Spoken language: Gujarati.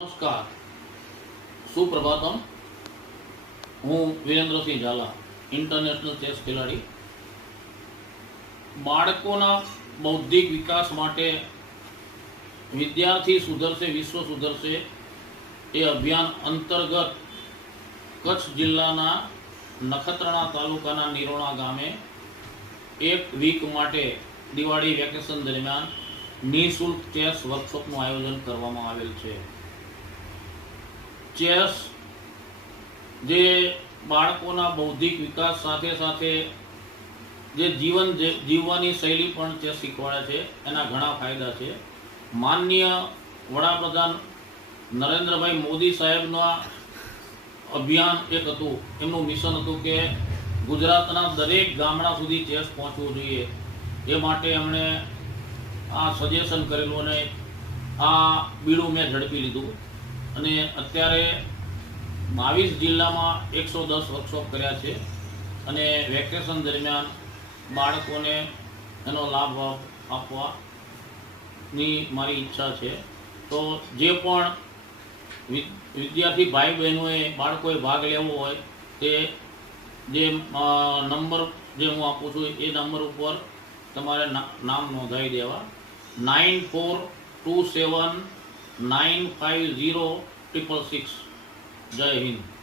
નમસ્કાર. સુપ્રભાતમ. હું વિરેન્દ્રસિંહ ઝાલા ઇન્ટરનેશનલ ચેસ ખેલાડી. બાળકોના બૌદ્ધિક વિકાસ માટે વિદ્યાર્થી સુધરશે, વિશ્વ સુધરશે એ અભિયાન અંતર્ગત કચ્છ જિલ્લાના નખત્રાણા તાલુકાના નિરોણા ગામે એક વીક માટે દિવાળી વેકેશન દરમિયાન નિઃશુલ્ક ચેસ વર્કશોપનું આયોજન કરવામાં આવેલ છે. ચેસ જે બાળકોના બૌદ્ધિક વિકાસ સાથે સાથે જે જીવન જીવવાની શૈલી પણ ચેસ શીખવાડે છે, એના ઘણા ફાયદા છે. માનનીય વડાપ્રધાન નરેન્દ્રભાઈ મોદી સાહેબના અભિયાન એક હતું, એમનું મિશન હતું કે ગુજરાતના દરેક ગામડા સુધી ચેસ પહોંચવું જોઈએ. એ માટે એમણે આ સજેશન કરેલું અને આ બીડું મેં ઝડપી લીધું. અને અત્યારે બાવીસ જિલ્લામાં એકસો દસ વર્કશોપ કર્યા છે અને વેકેશન દરમિયાન બાળકોને એનો લાભ આપવાની મારી ઈચ્છા છે. તો જે પણ વિદ્યાર્થી ભાઈ બહેનોએ બાળકોએ ભાગ લેવો હોય, તે જે નંબર જે હું આપું છું, એ નંબર ઉપર તમારે નામ નોંધાવી દેવા. Nine four two seven nine five zero triple six જય હિન્દ